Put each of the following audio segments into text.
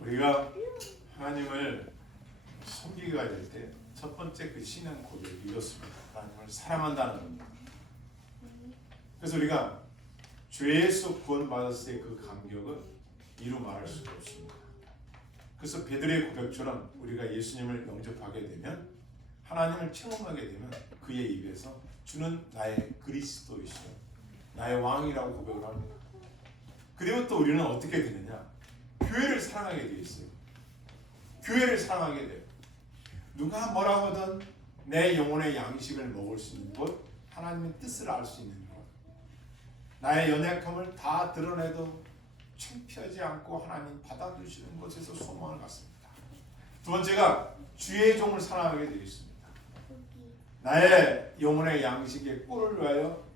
우리가 하나님을 섬기가 될 때 첫 번째 그 신앙 고백이 이렇습니다. 하나님을 사랑한다는 겁니다. 그래서 우리가 죄에서 구원받았을 때 그 감격은 이루 말할 수가 없습니다. 그래서 베드로의 고백처럼 우리가 예수님을 영접하게 되면, 하나님을 체험하게 되면 그의 입에서 주는 나의 그리스도이시오, 나의 왕이라고 고백을 합니다. 그리고 또 우리는 어떻게 되느냐? 교회를 사랑하게 되어 있어요. 교회를 사랑하게 돼요. 누가 뭐라고 하든 내 영혼의 양식을 먹을 수 있는 곳, 하나님의 뜻을 알 수 있는 곳, 나의 연약함을 다 드러내도 창피하지 않고 하나님 받아주시는 곳에서 소망을 갖습니다. 두 번째가 주의 종을 사랑하게 되어 있습니다. 나의 영혼의 양식의 꿀을 위하여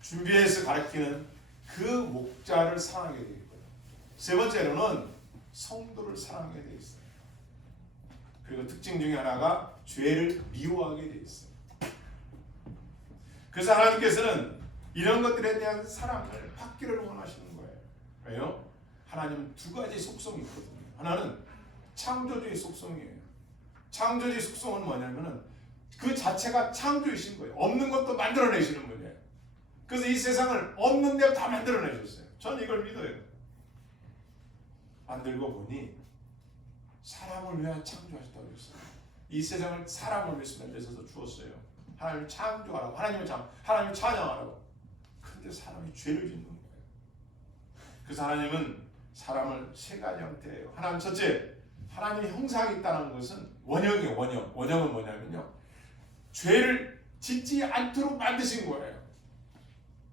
준비해서 가르치는 그 목자를 사랑하게 되어 있고요. 세 번째로는 성도를 사랑하게 되어 있어요. 그리고 특징 중에 하나가 죄를 미워하게 되어 있어요. 그래서 하나님께서는 이런 것들에 대한 사랑을 받기를 원하시는 거예요. 왜요? 하나님은 두 가지 속성이 있거든요. 하나는 창조주의 속성이에요. 창조주의 속성은 뭐냐면은 그 자체가 창조이신 거예요. 없는 것도 만들어내시는 분이에요. 그래서 이 세상을 없는 대로 다 만들어내셨어요. 저는 이걸 믿어요. 만들고 보니 사람을 위하여 창조하셨다고 했어요. 이 세상을 사람을 위해서 만드셔서 주었어요. 하나님을 창조하라고, 하나님을 찬양하라고. 그런데 사람이 죄를 짓는 거예요. 그래서 하나님은 사람을 세 가지 형태예요. 하나님 첫째, 하나님의 형상이 있다는 것은 원형이에요. 원형은 뭐냐면요, 죄를 짓지 않도록 만드신 거예요.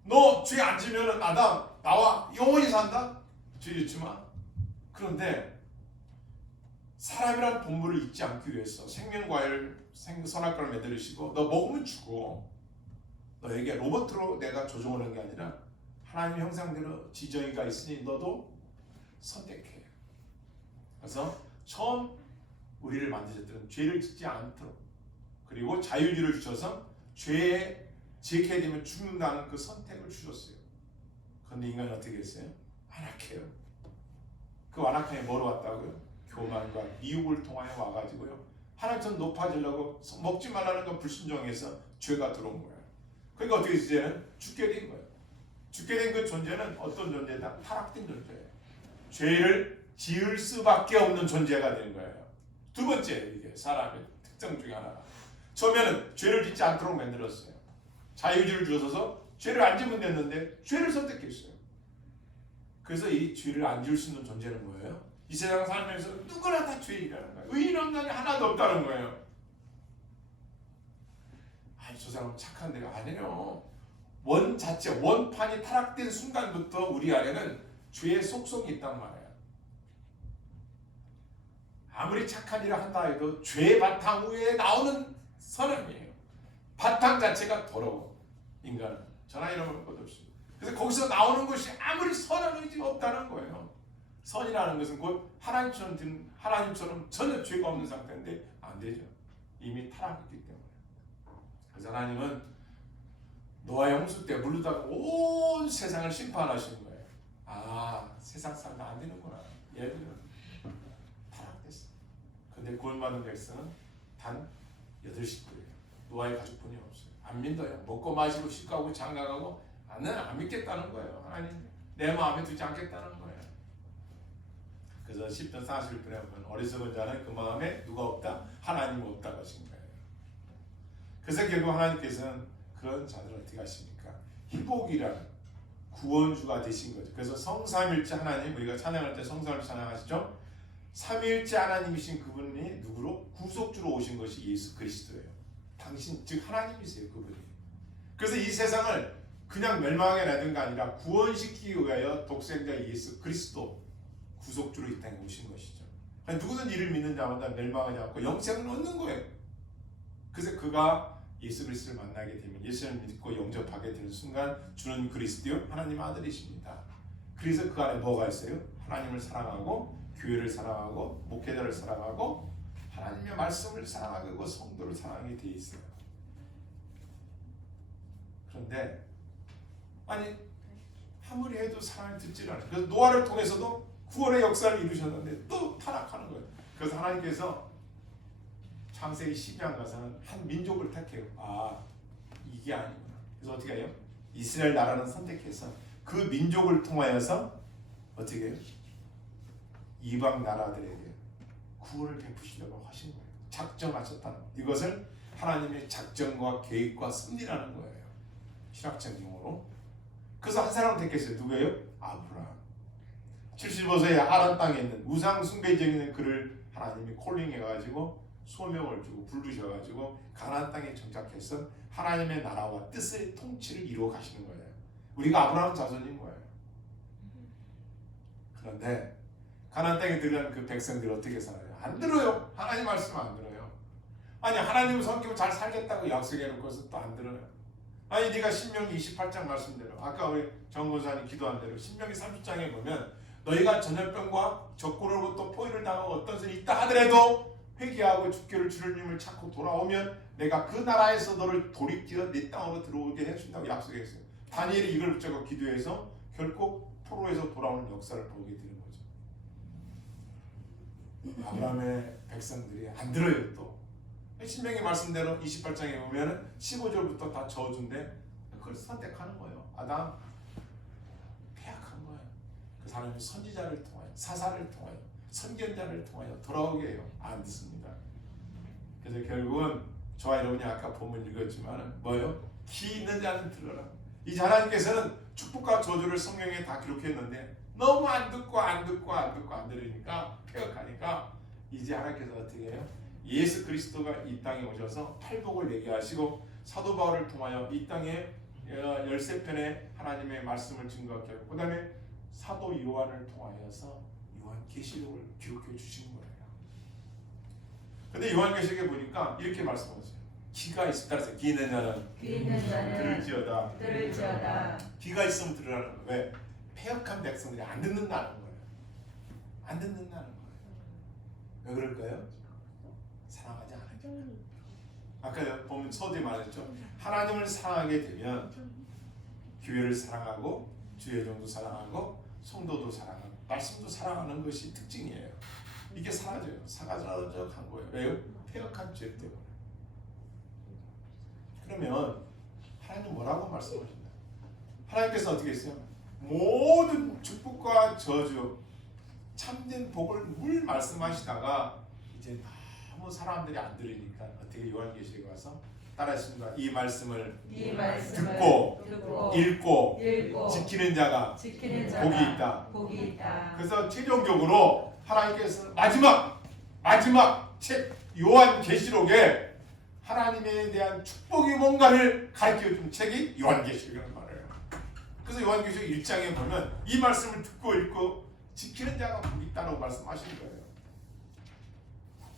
너 죄 안 지면은 나와 영원히 산다? 죄 짓지 마. 그런데 사람이란 본물을 잊지 않기 위해서 생명과를 선악과를 매달리시고, 너 먹으면 죽어. 너에게 로봇으로 내가 조종하는 게 아니라 하나님의 형상대로 지정이가 있으니 너도 선택해. 그래서 처음 우리를 만드셨던 죄를 짓지 않도록, 그리고 자유주의를 주셔서 죄에 지게 되면 죽는다는 그 선택을 주셨어요. 그런데 인간이 어떻게 했어요? 완악해요. 그 완악함이 뭐로 왔다고요? 교만과 미혹을 통하여 와가지고요, 하나님처럼 높아지려고 먹지 말라는 건 불순종해서 죄가 들어온 거예요. 그러니까 어떻게 이제는 죽게 된 거예요. 죽게 된 그 존재는 어떤 존재다? 타락된 존재예요. 죄를 지을 수밖에 없는 존재가 된 거예요. 두 번째, 이게 사람의 특징 중에 하나가, 처음에는 죄를 짓지 않도록 만들었어요. 자유주의를 주셔서 죄를 안 지면 됐는데 죄를 선택했어요. 그래서 이 죄를 안 지을 수 있는 존재는 뭐예요? 이 세상 살면서 누구나 다 죄인이라는 거예요. 의인한 자는 하나도 없다는 거예요. 아니, 저 사람은 착한데. 아니에요. 원판이 타락된 순간부터 우리 안에는 죄의 속성이 있단 말이에요. 아무리 착한 일을 한다 해도 죄의 바탕 위에 나오는 사람이에요. 바탕 자체가 더러워. 인간은 전화 이런 것 없습니다. 그래서 거기서 나오는 것이 아무리 선한 의지가 없다는 거예요. 선이라는 것은 곧 하나님처럼 전혀 죄가 없는 상태인데 안 되죠. 이미 타락했기 때문에. 그래서 하나님은 노아의 홍수 때 물르다가 온 세상을 심판하시는 거예요. 아, 세상 사람 안 되는구나. 얘들은 타락됐어. 근데 구원받은 백성은 단 8식구예요. 노아의 가족분이 없어요. 안 믿어요. 먹고 마시고 식하고 장가가고 나는 안 믿겠다는 거예요. 하나님 내 마음에 두지 않겠다는 거예요. 그래서 10편 41편에 보면 어리석은 자는 그 마음에 누가 없다? 하나님 없다고 하신 거예요. 그래서 결국 하나님께서는 그런 자들을 어떻게 하십니까? 희복이라는 구원주가 되신 거죠. 그래서 성삼일째 하나님, 우리가 찬양할 때 성삼을 찬양하시죠? 삼일째 하나님이신 그분이 누구로? 구속주로 오신 것이 예수 그리스도예요. 당신 즉 하나님이세요, 그분이. 그래서 이 세상을 그냥 멸망하게 놔둔 게 아니라 구원시키기 위하여 독생자 예수 그리스도 구속주로 이 땅에 오신 것이죠. 누구든 이를 믿는 자마다 멸망하지 않고 영생을 얻는 거예요. 그래서 그가 예수 그리스도를 만나게 되면, 예수를 믿고 영접하게 되는 순간 주는 그리스도요 하나님 아들이십니다. 그래서 그 안에 뭐가 있어요? 하나님을 사랑하고 교회를 사랑하고 목회자를 사랑하고 하나님의 말씀을 사랑하고 성도를 사랑하게 돼 있어요. 그런데 아니 아무리 해도 사랑을 듣질 않아요. 그래서 노아를 통해서도 구원의 역사를 이루셨는데 또 타락하는 거예요. 그래서 하나님께서 창세기 12장 가서는 한 민족을 택해요. 아, 이게 아니구나. 그래서 어떻게 해요? 이스라엘 나라는 선택해서 그 민족을 통하여서 어떻게 해요? 이방 나라들에게 구원을 베푸시려고 하신 거예요. 작정하셨다는 거예요. 이것을 하나님의 작정과 계획과 섭리라는 거예요. 신학적 용어로. 그래서 한 사람을 택했어요. 누구예요? 아브라함. 75세에 하란 땅에 있는 우상 숭배적인 그를 하나님이 콜링해가지고 소명을 주고 부르셔가지고 가나안 땅에 정착해서 하나님의 나라와 뜻의 통치를 이루어 가시는 거예요. 우리가 아브라함 자손인 거예요. 그런데 가나안 땅에 들어간 그 백성들이 어떻게 살아요? 안 들어요. 하나님 말씀 안 들어요. 아니 하나님 성경 잘 살겠다고 약속해놓고서 또 안 들어요. 아니 네가 신명기 28장 말씀대로 아까 우리 정 권사님 기도한 대로 신명기 30장에 보면 너희가 전염병과 적군으로부터 포위를 당하고 어떤 것이 있다 하더라도 회개하고 주께를 주님을 찾고 돌아오면 내가 그 나라에서 너를 돌이켜 내 땅으로 들어오게 해준다고 약속했어요. 다니엘이 이걸 붙잡고 기도해서 결국 포로에서 돌아오는 역사를 보게 되는 거죠. 아브라함의 백성들이 안 들어요. 또 신명기 말씀대로 28장에 보면 15절부터 다 저주인데 그걸 선택하는 거예요. 아담 패악한 거예요. 그 사람이 선지자를 통하여 사사를 통하여 선견자를 통하여 돌아오게 해요. 안 듣습니다. 그래서 결국은 저와 여러분이 아까 본문 읽었지만 뭐예요? 기 있는 자는 들어라. 이 하나님께서는 축복과 저주를 성경에 다 기록했는데 너무 안 듣고 안 들으니까 폐역하니까 이제 하나님께서 어떻게 해요? 예수 그리스도가 이 땅에 오셔서 팔복을 내게 하시고 사도 바울을 통하여 이 땅에 13편의 하나님의 말씀을 증거하게 하고 그 다음에 사도 요한을 통하여서 요한계시록을 기록해 주신 거예요. 근데 요한계시록에 보니까 이렇게 말씀하세요. 귀가 있어. 따라서 귀 있는 자는 들을지어다. 귀가 있으면 들으라는 거예요. 왜? 패역한 백성들이 안 듣는다는 거예요. 안 듣는다는 거예요. 왜 그럴까요? 사랑하지 않으니까. 아까 보면 서두에 말했죠. 하나님을 사랑하게 되면 교회를 사랑하고 주의 종도 사랑하고 성도도 사랑하고 말씀도 사랑하는 것이 특징이에요. 이게 사라져요. 사라져간 거예요. 왜요? 패역한 죄 때문에. 그러면 하나님 뭐라고 말씀하셨나요? 하나님께서 어떻게 했어요? 모든 축복과 저주 참된 복을 물 말씀하시다가 이제 너무 사람들이 안 들으니까 어떻게 요한계시록에 와서 따라하십니다. 이 말씀을 듣고 읽고 지키는 자가 복이 있다. 그래서 최종적으로 하나님께서 마지막 책 요한계시록에 하나님에 대한 축복이 뭔가를 가르쳐준 책이 요한계시록이라는 말이에요. 그래서 요한계시록 1장에 보면 이 말씀을 듣고 읽고 지키는 자가 복이 있다고 말씀하시는 거예요.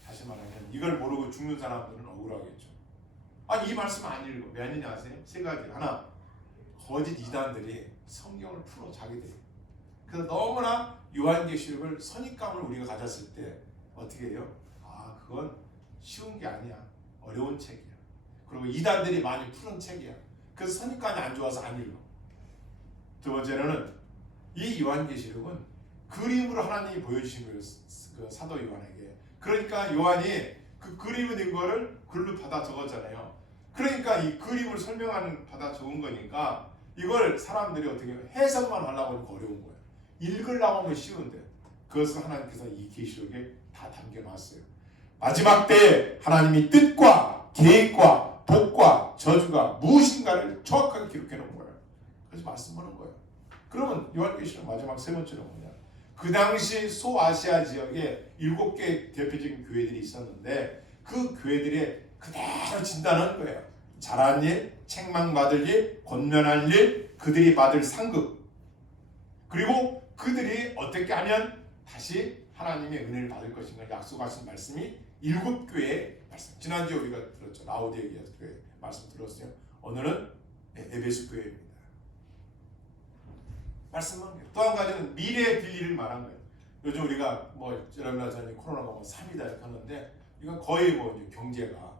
다시 말하면 이걸 모르고 죽는 사람들은 억울하겠죠. 아니 이 말씀 안 읽어. 왜 아니냐 아세요? 세 가지. 하나, 거짓 이단들이 성경을 풀어 자기들이. 그래서 너무나 요한계시록을 선입감을 우리가 가졌을 때 어떻게 해요? 아 그건 쉬운 게 아니야. 어려운 책이야. 그리고 이단들이 많이 푸는 책이야. 그래서 선입관이 안 좋아서 안 읽어. 두 번째로는 이 요한계시록은 그림으로 하나님이 보여주신 거예요. 그 사도 요한에게. 그러니까 요한이 그 그림을 낸 거를 글로 받아 적었잖아요. 그러니까 이 그림을 설명하는 받아 적은 거니까 이걸 사람들이 어떻게 해석만 하려고 하니까 어려운 거예요. 읽으려고 하면 쉬운데 그것을 하나님께서 이 계시록에 다 담겨놨어요. 마지막 때에 하나님이 뜻과 계획과 복과 저주가 무엇인가를 정확하게 기록해 놓은 거예요. 그래서 말씀하는 거예요. 그러면 요한계시록 마지막 세 번째로 뭐냐? 그 당시 소아시아 지역에 7개 대표적인 교회들이 있었는데 그 교회들의 그대로 진단하는 거예요. 잘한 일, 책망받을 일, 권면할 일, 그들이 받을 상급. 그리고 그들이 어떻게 하면 다시 하나님의 은혜를 받을 것인가 약속하신 말씀이 7교회의 말씀. 지난주에 우리가 들었죠. 라오디게아 교회 말씀 들었어요. 오늘은 에베소 교회입니다. 말씀은 또 한 가지는 미래에 될 일을 말한 거예요. 요즘 우리가 뭐 여러분이나 저는 코로나가 뭐 3이다 이렇게 하는데 이건 거의 뭐 이제 경제가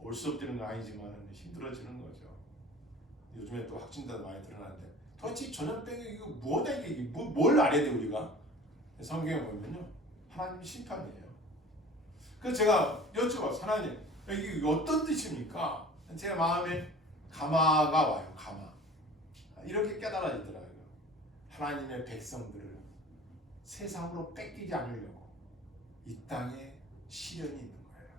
올 수 없다는 건 아니지만 힘들어지는 거죠. 요즘에 또 확진자도 많이 드러나는데 도대체 전염병이 이거 뭐냐 이게 뭘 알아야 돼 우리가? 성경에 보면요 하나님 심판이에요. 그래서 제가 여쭤봤어요. 하나님 이게 어떤 뜻입니까? 제 마음에 가마가 와요. 가마. 이렇게 깨달아지더라고요. 하나님의 백성들을 세상으로 뺏기지 않으려고 이 땅에 시련이 있는 거예요.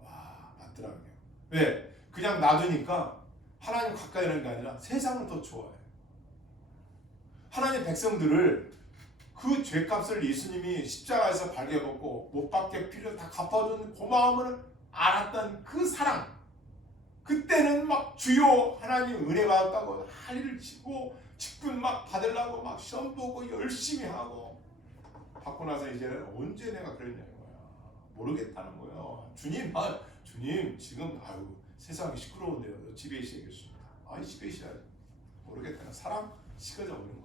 와 맞더라고요. 왜? 그냥 놔두니까 하나님 가까이 하는 게 아니라 세상을 더 좋아해요. 하나님의 백성들을 그 죄값을 예수님이 십자가에서 발견하고 못 받게 피를 다 갚아주는 그 마음을 알았던 그 사랑, 그때는 막 주여 하나님 은혜 받았다고 할일을 치고 직분 막 받으려고 막 시험 보고 열심히 하고 받고 나서 이제는 언제 내가 그랬냐는 거야. 모르겠다는 거예요. 주님 지금 세상이 시끄러운데요. 집에 있어야겠습니다. 집에 있어야지. 모르겠다는 사람 식어져 오는 거예요.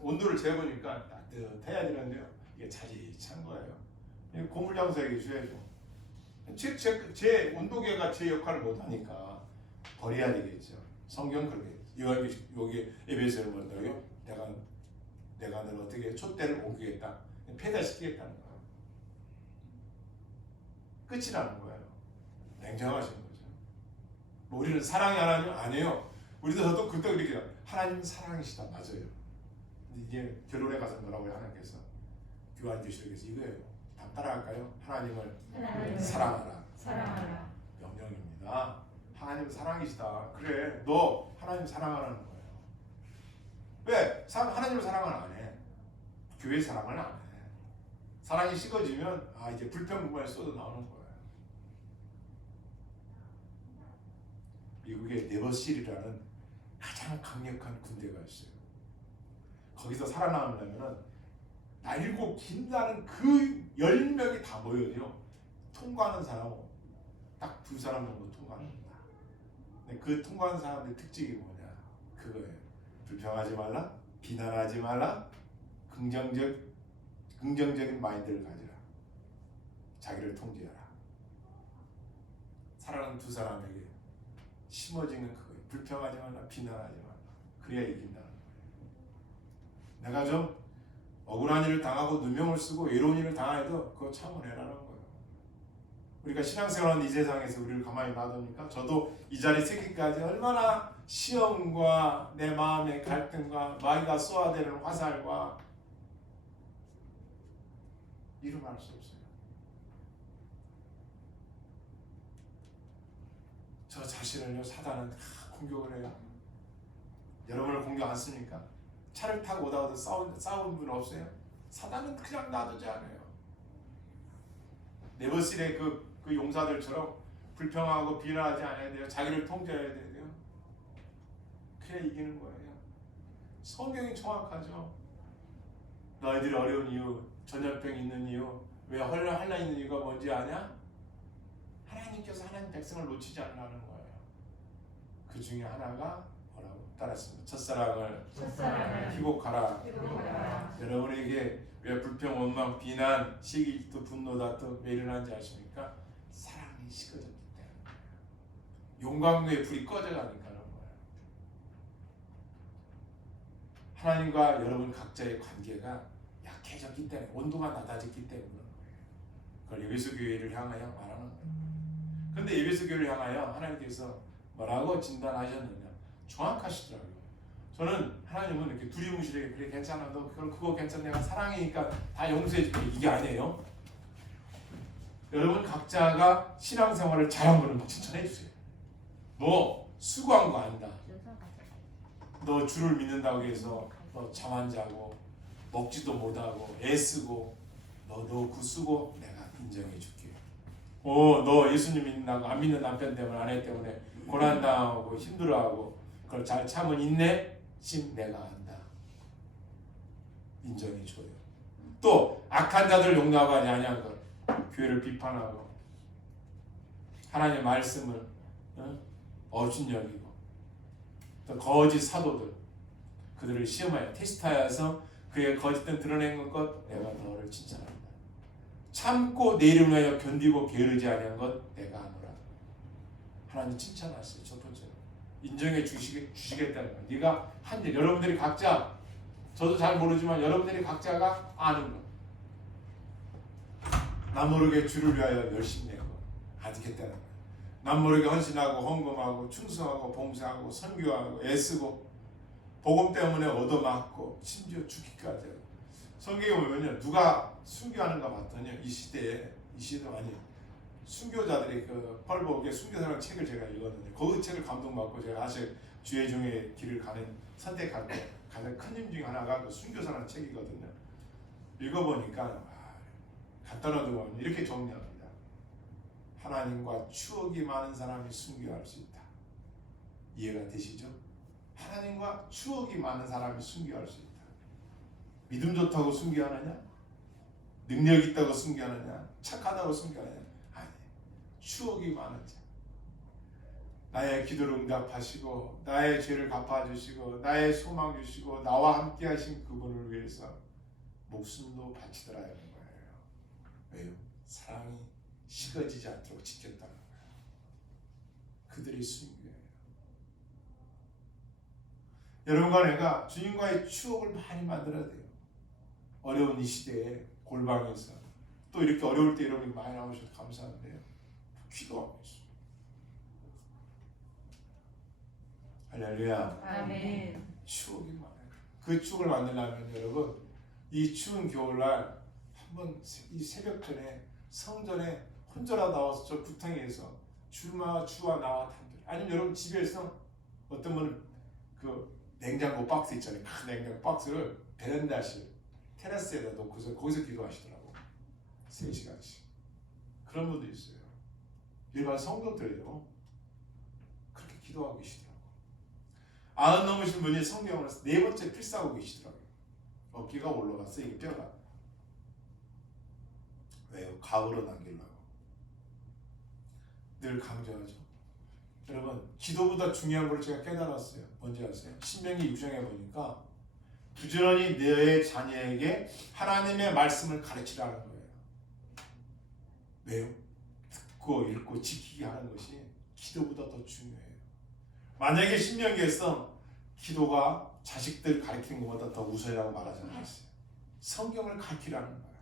온도를 재보니까 따뜻해야 되는데요. 이게 자지찬 거예요. 고물장사에게 줘야죠. 제 온도계가 제 역할을 못하니까 버려야 되겠죠. 성경 그렇게 여기 에베소를 뭐라고요? 내가 너를 어떻게 촛대를 옮기겠다, 폐달시키겠다는 거예요. 끝이라는 거예요. 냉정하신 거죠. 우리는 사랑이 하나님 아니에요. 우리도 저도 그때 이렇게 하나님은 사랑이시다 맞아요. 이제 결혼에 가서 뭐라고 하나님께서 교환교실에서 이거예요. 다 따라할까요? 하나님을 사랑하라. 명령입니다. 하나님 사랑이시다. 그래, 너 하나님 사랑하라는 거예요. 왜? 하나님을 사랑을 안 해. 교회 사랑을 안 해. 사랑이 식어지면 이제 불평불만이 쏟아 나오는 거예요. 미국의 네버실이라는 가장 강력한 군대가 있어요. 거기서 살아남으려면 날고 긴다는 그 10명이 다 모여야 돼요. 통과하는 사람은 딱 2사람 정도 통과합니다. 근데 그 통과하는 사람들의 특징이 뭐냐? 그거예요. 불평하지 말라, 비난하지 말라, 긍정적인 마인드를 가지라. 자기를 통제하라. 사랑하는 2사람에게 심어지는 그거예요. 불평하지 말라, 비난하지 말라. 그래야 이긴다는 거예요. 내가 좀 억울한 일을 당하고 누명을 쓰고 외로운 일을 당해도 그거 참아내라는 거예요. 우리가 신앙생활하는 이 세상에서 우리를 가만히 놔두니까 저도 이 자리에 서기까지 얼마나 시험과 내 마음의 갈등과 마귀가 쏘아대는 화살과 이루말 수 없어요. 저 자신을요 사단은 공격을 해요. 여러분을 공격 안 씁니까? 차를 타고 오다가도 싸운 분 없어요? 사단은 그냥 놔두지 않아요. 네버실의 그 용사들처럼 불평하고 비난하지 않아야 돼요. 자기를 통제해야 돼요. 그래야 이기는 거예요. 성경이 정확하죠. 너희들이 어려운 이유, 전염병이 있는 이유, 왜 혼란 있는 이유가 뭔지 아냐? 하나님께서 하나님 백성을 놓치지 않으라는 거예요. 그 중에 하나가 뭐라고 따랐습니다. 첫사랑을 희곡하라. 여러분에게 왜 불평, 원망, 비난, 시기, 또 분노다 또 왜 일어난지 아십니까? 사랑이 식어졌기 때문에. 용광로의 불이 꺼져가니까 그런 거예요. 하나님과 여러분 각자의 관계가 약해졌기 때문에, 온도가 낮아졌기 때문에 그런 거예요. 그걸 에베소 교회를 향하여 말하는 거예요. 그런데 에베소 교회를 향하여 하나님께서 뭐라고 진단하셨느냐? 정확하시더라고요. 저는 하나님은 이렇게 두리뭉실하게 그래 괜찮아, 너 그거 괜찮아, 내가 사랑이니까 다 용서해줄게, 이게 아니에요. 여러분 각자가 신앙생활을 잘한 거는 칭찬해주세요. 너 수고한 거 아니다. 너 주를 믿는다고 해서 너 잠 안 자고 먹지도 못하고 애쓰고 너 그 수고 내가 인정해줄게. 너 예수님 믿는다고 안 믿는 남편 때문에 아내 때문에 고난당하고 힘들어하고 그걸 잘 참은 인내심 내가 안다. 인정해줘요. 또 악한 자들 용납하지 아니한 것, 교회를 비판하고 하나님의 말씀을 업신여기고 또 거짓 사도들 그들을 시험하여 테스트하여서 그의 거짓된 드러낸 것 내가 너를 칭찬한다. 참고 내 이름을 위하여 견디고 게으르지 아니한 것 내가 하노라. 하나님 칭찬하세요. 첫 번째로 인정해 주시겠다는 거예요. 네가 한 일, 여러분들이 각자, 저도 잘 모르지만 여러분들이 각자가 아는 거, 남 모르게 주를 위하여 열심히 내고 하겠다는 거예요. 남 모르게 헌신하고 헌금하고 충성하고 봉사하고 선교하고 애쓰고 복음 때문에 얻어맞고 심지어 죽기까지 해요. 성경에 보면요, 누가 순교하는가 봤더니 이 시대에 많이 순교자들이 그 펄복의 순교사라는 책을 제가 읽었는데 그 책을 감동받고 제가 사실 주의 종의 길을 선택할 때 가장 큰 힘 중에 하나가 그 순교사라는 책이거든요. 읽어보니까 간단하게 보면 이렇게 정리합니다. 하나님과 추억이 많은 사람이 순교할 수 있다. 이해가 되시죠? 하나님과 추억이 많은 사람이 순교할 수 있다. 믿음 좋다고 순교하느냐? 능력 있다고 순교하느냐? 착하다고 순교하느냐? 아니, 추억이 많은 자. 나의 기도를 응답하시고 나의 죄를 갚아주시고 나의 소망 주시고 나와 함께 하신 그분을 위해서 목숨도 바치더라 하는 거예요. 왜요? 사랑이 식어지지 않도록 지켰다는 거예요. 그들이 순교예요. 여러분과 내가 주님과의 추억을 많이 만들어야 돼요. 어려운 이 시대에 골방에서 또 이렇게 어려울 때 여러분이 많이 나오셔서 감사한데요. 기도하고 있습니다. 할렐루야. 아멘. 추억이 많아요. 그 추억을 만들려면 여러분 이 추운 겨울날 한번 이 새벽 전에 성전에 혼자라 나와서 저 구탕에서 주와 나와 단둘이, 아니면 여러분 집에서 어떤 분은 그 냉장고 박스 있잖아요. 큰 냉장고 박스를 베란다실 테라스에다 놓고서 거기서 기도하시더라고. 3시간씩. 그런 분도 있어요. 일반 성도들이요. 그렇게 기도하고 계시더라고. 90 넘으신 분이 성경을 4번째 필사하고 계시더라고요. 어깨가 올라갔어. 이게 뼈가. 왜요? 가을로 남기려고. 늘 강조하죠. 여러분, 기도보다 중요한 걸 제가 깨달았어요. 뭔지 아세요? 신명기 6장에 보니까 부지런히 너의 자녀에게 하나님의 말씀을 가르치라는 거예요. 왜요? 듣고 읽고 지키게 하는 것이 기도보다 더 중요해요. 만약에 신명기에서 기도가 자식들 가르치는 것보다 더 우선이라고 말하지 않았어요. 성경을 가르치라는 거예요.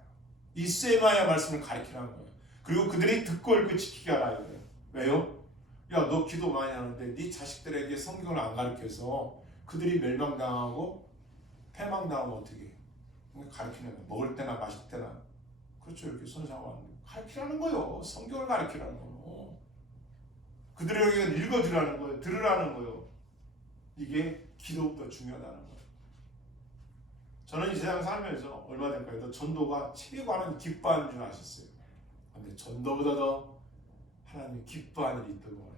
이 세마의 말씀을 가르치라는 거예요. 그리고 그들이 듣고 읽고 지키게 하라 이거예요. 왜요? 야, 너 기도 많이 하는데 네 자식들에게 성경을 안 가르쳐서 그들이 멸망당하고 패망당하면 어떻게 해? 가르치는 거예요. 먹을 때나 마실 때나. 그렇죠. 이렇게 선상하는 가르치라는 거예요. 성경을 가르치라는 거예요. 그들에게 읽어주라는 거예요. 들으라는 거예요. 이게 기도보다 중요하다는 거예요. 저는 이 세상 살면서 얼마 전까지도 전도가 최고하는 기뻐하는 줄 아셨어요. 근데 전도보다 더 하나님 기뻐하는 일이 있다고 말해요.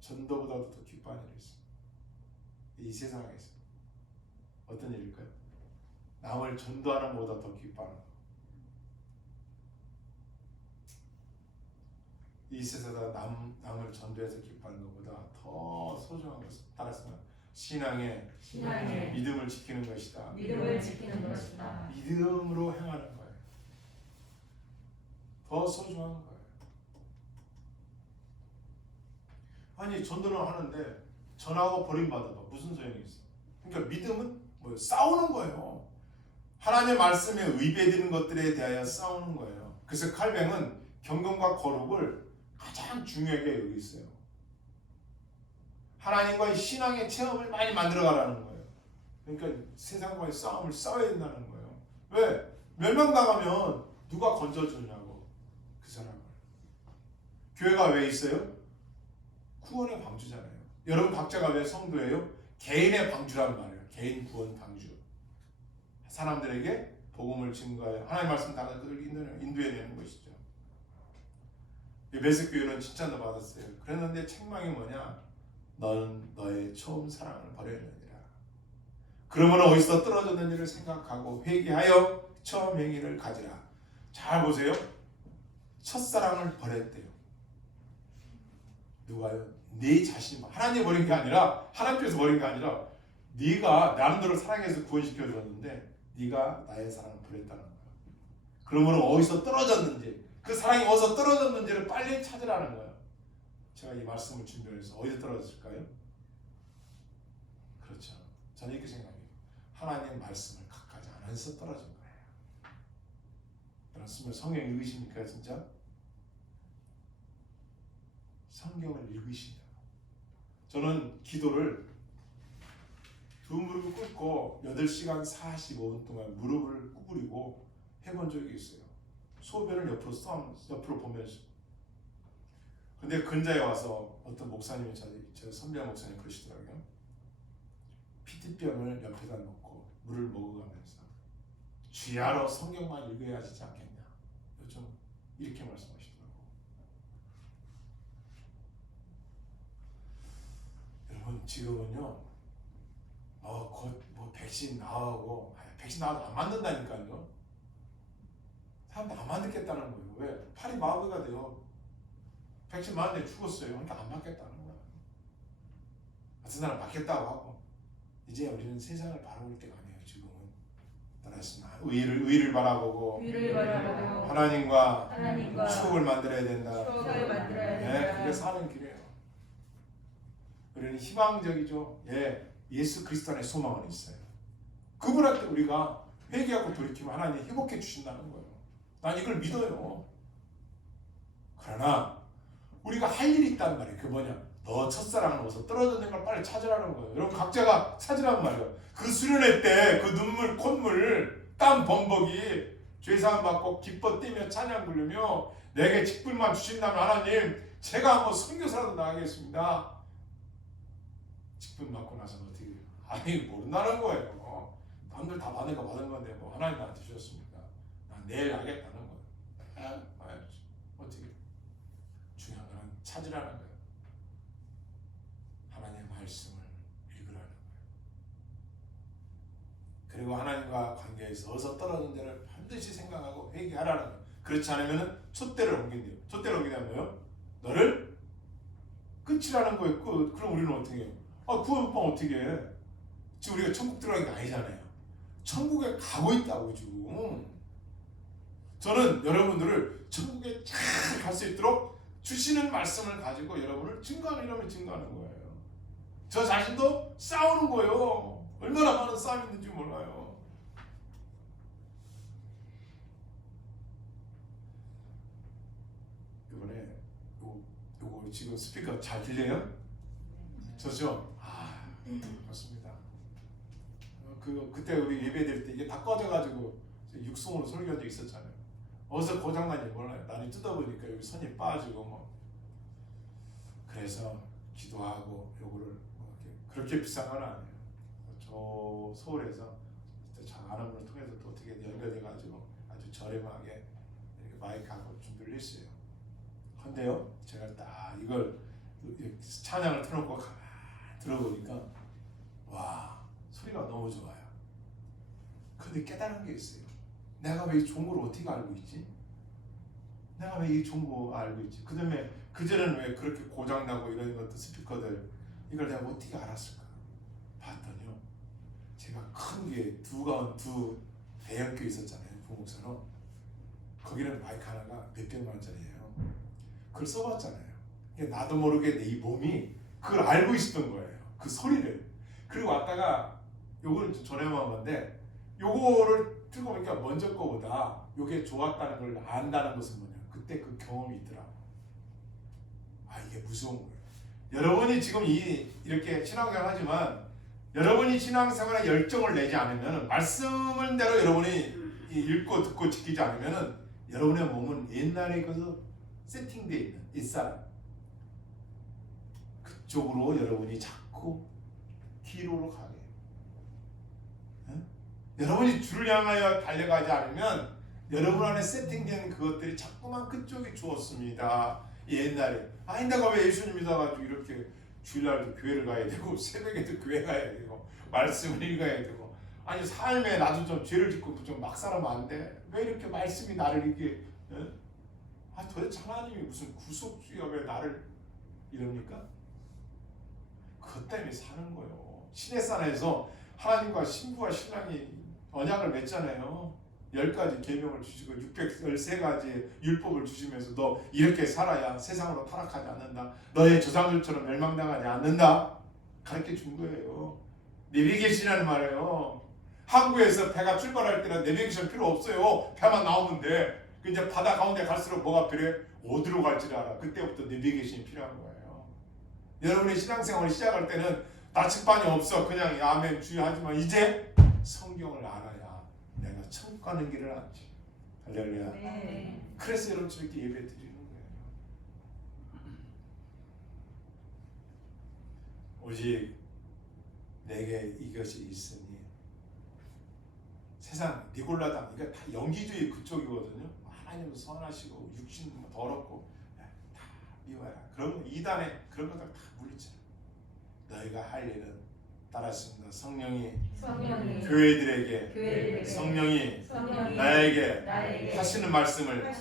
전도보다도 더 기뻐하는 일이 있어요. 이 세상에서 어떤 일일까요? 남을 전도하는 것보다 더 기뻐하는 거. 이 세상에서 남을 전도해서 기뻐하는 것보다 더 소중한 것을 따라서 신앙의 믿음을 지키는 것이다. 믿음을 지키는 것이다. 믿음으로 행하는 거예요. 더 소중한 거예요. 아니 전도는 하는데 전하고 버림받아봐 무슨 소용이 있어? 그러니까 믿음은 뭐예요? 싸우는 거예요. 하나님의 말씀에 의배되는 것들에 대하여 싸우는 거예요. 그래서 칼뱅은 경건과 거룩을 가장 중요하게 여기 있어요. 하나님과의 신앙의 체험을 많이 만들어가라는 거예요. 그러니까 세상과의 싸움을 싸워야 된다는 거예요. 왜? 멸망당하면 누가 건져주냐고 그 사람을. 교회가 왜 있어요? 구원의 방주잖아요. 여러분 각자가 왜 성도예요? 개인의 방주란 말이에요. 개인 구원 방주. 사람들에게 복음을 증거하여 하나님 말씀 따라 그들을 인도해내는 것이죠. 메스교회는 칭찬도 받았어요. 그랬는데 책망이 뭐냐? 너는 너의 처음 사랑을 버렸느니라. 그러면 어디서 떨어졌는지를 생각하고 회개하여 처음 행위를 가지라. 잘 보세요. 첫사랑을 버렸대요. 누가요? 네 자신이 하나님 버린 게 아니라 하나님께서 버린 게 아니라 네가 나름대로 사랑해서 구원시켜 줬는데 네가 나의 사랑을 버렸다는 거야. 그러면 어디서 떨어졌는지 그 사랑이 어디서 떨어졌는지를 빨리 찾으라는 거야. 제가 이 말씀을 준비해서 어디에 떨어졌을까요? 그렇죠. 저는 이렇게 생각해요. 하나님의 말씀을 각하지 않아서 떨어진 거예요. 그렇습니다. 성경 읽으십니까 진짜? 성경을 읽으시냐고. 저는 기도를 두 무릎을 꿇고 8시간 45분 동안 무릎을 구부리고 해본 적이 있어요. 소변을 옆으로 보면서. 근데 근자에 와서 어떤 목사님이 저 선배 목사님 그러시더라고요. 피트병을 옆에다 놓고 물을 먹어가면서 주야로 성경만 읽어야 하지 않겠냐. 요즘 이렇게 말씀하시더라고요. 여러분 지금은요. 곧 백신 나오고 백신 나와도 안 맞는다니까요. 사람들 안 맞겠다는 거예요. 왜? 팔이 마비가 돼요. 백신 맞는데 죽었어요. 그러니까 안 맞겠다는 거예요. 같은 사람 맞겠다고 하고 이제 우리는 세상을 바라볼 때가 아니에요. 지금은 따랐습니다. 의를 바라보고 하나님과 추억을 만들어야 된다. 네, 그게 사는 길이에요. 우리는 희망적이죠. 예수 그리스도 안에 소망은 있어요. 그분한테 우리가 회개하고 돌이키면 하나님이 회복해 주신다는 거예요. 난 이걸 믿어요. 그러나 우리가 할 일이 있단 말이에요. 그게 뭐냐? 너 첫사랑은 어디서 떨어졌는 걸 빨리 찾으라는 거예요. 여러분 각자가 찾으라는 말이에요. 그 수련회 때 그 눈물, 콧물, 땀 범벅이 죄사함 받고 기뻐 뛰며 찬양 부르며 내게 직분만 주신다면 하나님 제가 한번 선교사라도 나가겠습니다. 직분 받고 나서는 어떻게 해요? 아니 모른다는 거예요. 남들 다 받은 거 받은 건데 뭐 하나님 나한테 주셨습니까? 난 내일 하겠다는 거예요. 어떻게 중요한 건 찾으라는 거예요. 하나님의 말씀을 읽으라는 거예요. 그리고 하나님과 관계에서 어디서 떨어진 데를 반드시 생각하고 회개하라는 거예요. 그렇지 않으면 촛대를 옮긴대요. 촛대를 옮기면 뭐예요? 너를 끝이라는 거예요. 끝. 그럼 우리는 어떻게 해요? 구원받으면 어떻게 해? 지금 우리가 천국 들어가는 게 아니잖아요. 천국에 가고 있다고 지금. 저는 여러분들을 천국에 잘 갈 수 있도록 주시는 말씀을 가지고 여러분을 증거하려면 증거하는 거예요. 저 자신도 싸우는 거예요. 얼마나 많은 싸움이 있는지 몰라요. 이번에 요거 지금 스피커 잘 들려요? 저죠? 맞습니다. 그때 우리 예배 드릴 때 이게 다 꺼져가지고 육성으로 설교한 적 있었잖아요. 어디서 고장난지 몰라요. 나중에 뜯어보니까 여기 선이 빠지고 뭐. 그래서 기도하고 요거를 그렇게 비싼 건 아니에요. 저 서울에서 저 아는 분을 통해서 또 어떻게 연결돼가지고 아주 저렴하게 이렇게 마이크하고 준비를 했어요. 근데요, 제가 딱 이걸 찬양을 틀어놓고 가만히 들어보니까 와 소리가 너무 좋아요. 근데 깨달은 게 있어요. 내가 왜 이 좋은 걸 어떻게 알고 있지? 내가 왜 이 좋은 거 알고 있지? 그 다음에 그전에는 왜 그렇게 고장나고 이런 것들 스피커들 이걸 내가 어떻게 알았을까? 봤더니요. 제가 큰 게 두 대형교 있었잖아요. 부목사로. 거기는 마이크 하나가 몇백만 원짜리예요. 그걸 써봤잖아요. 나도 모르게 내 이 몸이 그걸 알고 있었던 거예요. 그 소리를. 그리고 왔다가 요거는 좀 저렴한 건데 요거를 틀고 보니까 먼저 거보다 요게 좋았다는 걸 안다는 것은 뭐냐? 그때 그 경험이 있더라고. 이게 무서운 거예요. 여러분이 지금 이렇게 신앙생활 하지만 여러분이 신앙생활에 열정을 내지 않으면 말씀을 대로 여러분이 읽고 듣고 지키지 않으면 여러분의 몸은 옛날에 그 세팅되어 있는 옛사람 그쪽으로 여러분이 자꾸 뒤로 가게. 여러분이 주를 향하여 달려가지 않으면 여러분 안에 세팅된 그것들이 자꾸만 그쪽이 주었습니다. 옛날에 내가 왜 예수님 믿어가지고 이렇게 주일날도 교회를 가야 되고 새벽에도 교회 가야 되고 말씀을 읽어야 되고 삶에 나도 좀 죄를 짓고 좀 막 살아면 안 돼? 왜 이렇게 말씀이 나를 이렇게 도대체 하나님이 무슨 구속주의가 왜 나를 이럽니까? 그것 때문에 사는 거예요. 시내산에서 하나님과 신부와 신랑이 언약을 맺잖아요. 10가지 계명을 주시고 613가지 율법을 주시면서 너 이렇게 살아야 세상으로 타락하지 않는다. 너의 조상들처럼 멸망당하지 않는다. 가르쳐 준 거예요. 내비게이션이라는 말이에요. 항구에서 배가 출발할 때는 내비게이션 필요 없어요. 배만 나오면 돼. 이제 바다 가운데 갈수록 뭐가 필요해? 어디로 갈지를 알아. 그때부터 내비게이션이 필요한 거예요. 여러분의 신앙생활을 시작할 때는 나침반이 없어. 그냥 아멘 주의하지만 이제 성경을 알아야 내가 천국 가는 길을 알지. 할렐루야. 네. 그래서 여러분 저렇게 예배 드리는 거예요. 오직 내게 이것이 있으니 세상 니골라당 이거 다 영기주의 그쪽이거든요. 하나님은 선하시고 육신은 더럽고 다 미워라. 그런 거 이단에 그런 것들 다 물리쳐. 너희가 할 일은 따랐습니다. 성령이 교회들에게 성령이 나에게 하시는 말씀을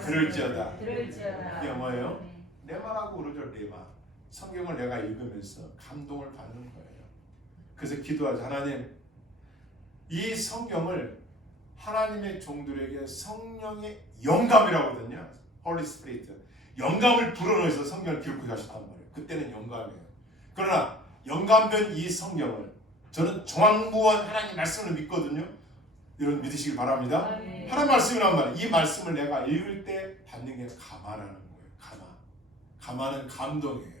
들을지어다. 이게 뭐예요? 레마라고 그러죠. 레마. 성경을 내가 읽으면서 감동을 받는 거예요. 그래서 기도하죠. 하나님, 이 성경을 하나님의 종들에게 성령의 영감이라고 하거든요. Holy Spirit. 영감을 불어넣어서 성경을 기록해 가셨단 말이에요. 그때는 영감이에요. 그러나 영감된 이 성경을 저는 정황무한 하나님 말씀을 믿거든요. 여러분 믿으시길 바랍니다. 하나님 말씀이란 말이에요. 이 말씀을 내가 읽을 때 받는 게 가마라는 거예요. 가마는 감동이에요.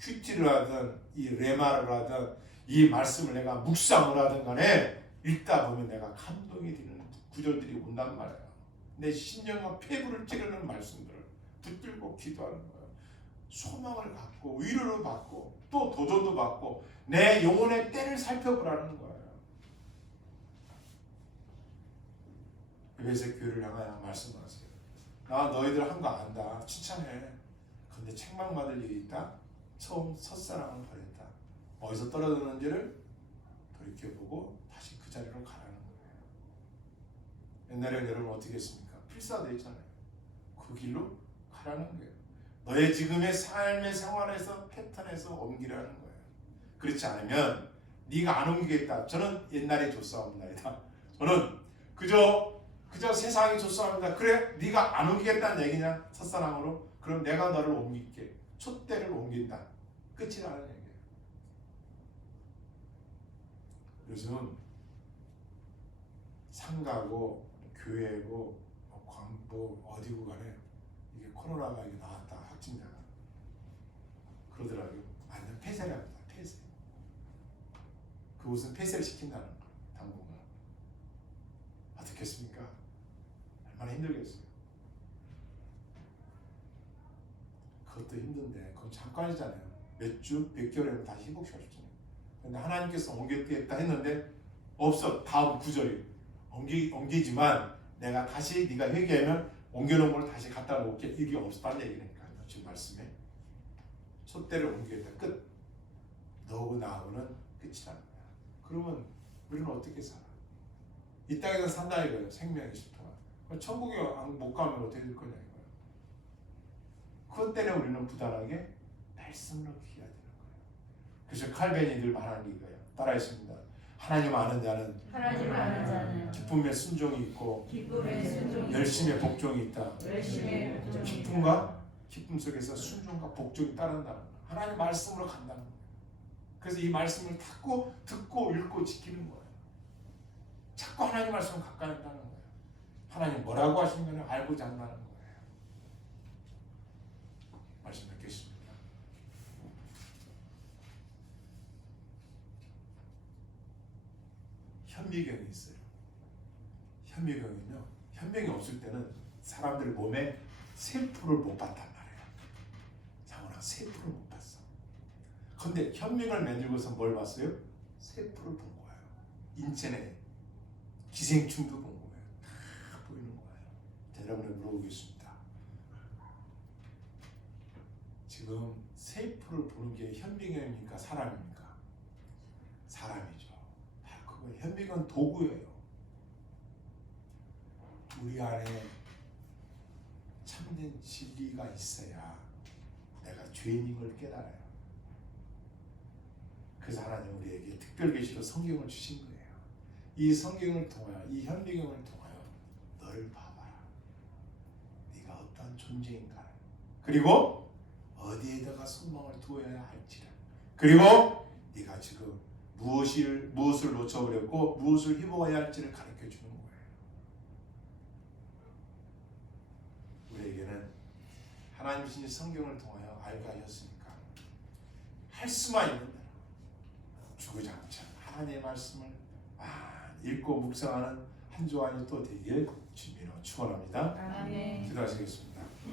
큐티를 하든 이 레마를 하든 이 말씀을 내가 묵상을 하든 간에 읽다 보면 내가 감동이 되는 구절들이 온단 말이에요. 내 신령과 폐부를 찌르는 말씀들을 붙들고 기도하는 거예요. 소망을 갖고 위로를 받고 또 도전도 받고 내 영혼의 때를 살펴보라는 거예요. 에베소 교회를 향하여 말씀하세요. 나 너희들 한 거 안다. 칭찬해. 근데 책망받을 일이 있다. 처음 첫사랑을 버렸다. 어디서 떨어졌는지를 돌이켜보고 다시 그 자리로 가라는 거예요. 옛날에 여러분 어떻게 했습니까? 필사돼 있잖아요. 그 길로 가라는 거예요. 너의 지금의 삶의 생활에서 패턴에서 옮기라는 거예요. 그렇지 않으면 네가 안 옮기겠다. 저는 옛날에 조사합니다. 저는 그저 세상이 조사합니다. 그래 네가 안 옮기겠다는 얘기냐? 첫사랑으로? 그럼 내가 너를 옮길게. 촛대를 옮긴다. 끝이라는 얘기예요. 요즘 상가고 교회고 광고 어디고 간에 이게 코로나가 이게 나왔다 확진자가 그러더라고요. 완전 폐쇄를 합니다. 폐쇄. 그곳은 폐쇄를 시킨다는 거예요. 당분간 어떻겠습니까? 얼마나 힘들겠어요. 그것도 힘든데 그건 잠깐이잖아요. 몇 주, 몇 개월이면 다시 회복시켜주잖아요. 근데 하나님께서 옮기겠다 했는데 없어. 다음 구절이 옮기지만 내가 다시 네가 회개하면 옮겨놓은 걸 다시 갖다 놓을게. 이게 없었다는 얘기니까요. 지금 말씀에 촛대를 옮기겠다. 끝. 너하고 나하고는 끝이라는 거야. 그러면 우리는 어떻게 살아? 이 땅에서 산다 이거예요. 생명의 10동안. 천국에 못 가면 어떻게 될 거냐 이거예요. 그것 때문에 우리는 부단하게 말씀으로 귀해야 되는 거예요. 그래서 칼벤이 늘 말하는 게 이거예요. 따라했습니다. 하나님 아는 자는 기쁨의 순종이 있고 열심의 복종이 있다. 기쁨 속에서 순종과 복종이 따른다는 거예요. 하나님 말씀으로 간다는 거예요. 그래서 이 말씀을 듣고 읽고 지키는 거예요. 자꾸 하나님 말씀을 가까이 한다는 거예요. 하나님 뭐라고 하시는 걸 알고자 한다는 거예요. 말씀 뵙겠습니다. 현미경이 있어요. 현미경은요. 현미경이 없을 때는 사람들 몸에 세포를 못 봤단 말이에요. 상원아 세포를 못 봤어. 근데 현미경을 만들고서 뭘 봤어요? 세포를 본 거예요. 인체 내 기생충도 본 거예요. 다 보이는 거예요. 여러분을 물어보겠습니다. 지금 세포를 보는 게 현미경입니까? 사람입니까? 사람이죠. 바로 그거 현미경은 도구예요. 우리 안에 참된 진리가 있어야 내가 죄인인 걸 깨달아요. 그래서 하나님 우리에게 특별 계시로 성경을 주신 거예요. 이 성경을 통하여 이 현미경을 통하여 너를 봐봐라. 네가 어떠한 존재인가. 그리고 어디에다가 소망을 두어야 할지를. 그리고 네가 지금 무엇을 놓쳐버렸고 무엇을 희망해야 할지를 가르쳐 주는 거예요. 우리에게는 하나님 신 성경을 통하여 알게 하셨으니까 할 수만 있는 대로 주구장창 하나님의 말씀을 많이 읽고 묵상하는 한 주간이 또 되길 주님으로 축원합니다. 아멘. 기도하시겠습니다.